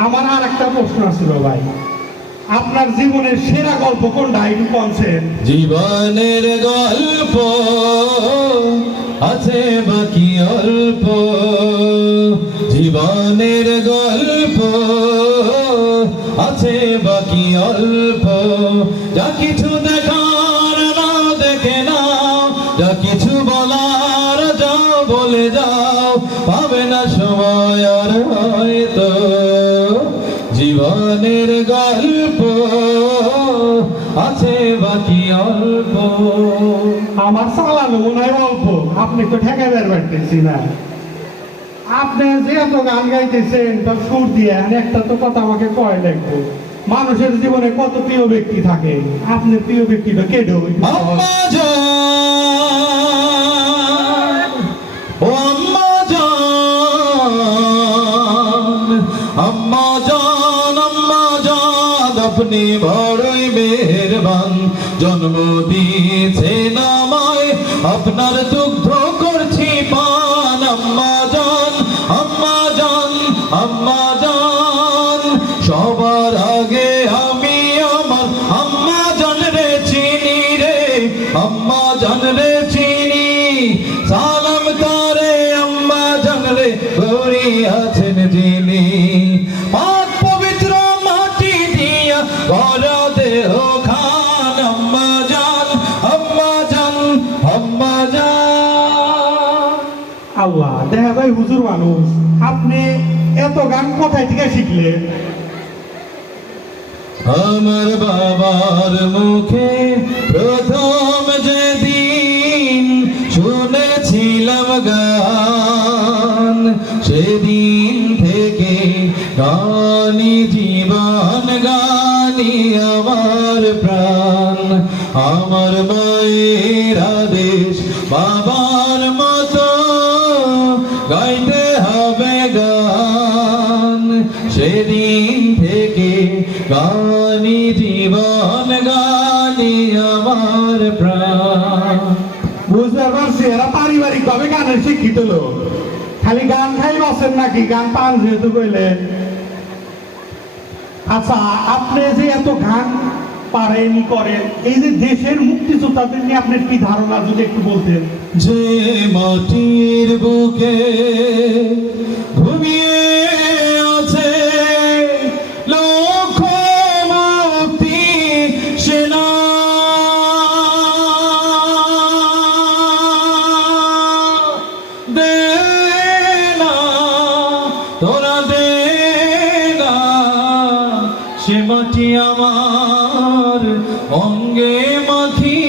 আমার আর একটা প্রশ্ন আছিল ভাই আপনার জীবনের সেরা গল্প কোনটা? একটু কনসেন জীবনের গল্প আছে বাকি অল্প। জীবনের গল্প আছে বাকি অল্প। যা কিছু দেখার না দেখে নাও। যা কিছু বলার, যাও, বলে যাও। পাবে না সময় আর জীবনের গল্প আছে বাকি অল্প। আমার চালানো মনে হয় অল্প। আপনি তো ঠেকা বের পারতেছি না। আপনি যে এত গান গাইতেছেন তার সুর দিয়ে একটা তো কথা আমাকে কয় লাগবে মানুষের জীবনে কত প্রিয় ব্যক্তি থাকে। আপনার প্রিয় ব্যক্তিটা কেডো আম্মা আপনি বড়ই মেহেরবান। জন্ম দিয়েছেন আমায় আপনার দুগ্ধ করছি পান। আম্মা জান আম্মা জান আম্মা জান সবার আগে আমি আমার আম্মা জান রে, চিনি রে। আম্মা জান রে, চিনি। সালাম তারে, আম্মা জান রে। গৌরী আছেন যিনি। দেখা যায় হুজুর মানুষ, আপনি এত গান কোথায় থেকে শিখলেন? আমার বাবার মুখে প্রথম যেদিন শুনেছিলাম গান, সেদিন থেকে গানি জীবন গানি আমার প্রাণ। আমার মায়ের আদেশ, বাবার গাইতে হবে গান। সেদিন থেকে গানি জীবন গানি আমার প্রাণ। বুঝতে পারছি, এরা পারিবারিক ভাবে গানের শিক্ষিত লোক। খালি গান খাই বসেন নাকি? গান পান যেহেতু কইলেন। আচ্ছা আপনি যে এত গান পারেনি করেন। এই যে দেশের মুক্তিযোদ্ধাদের নিয়ে আপনার কি ধারণা, যদি একটু বলতেন? যে মাটির বুকে আছে না, সে মাটি আমার অঙ্গে মাথি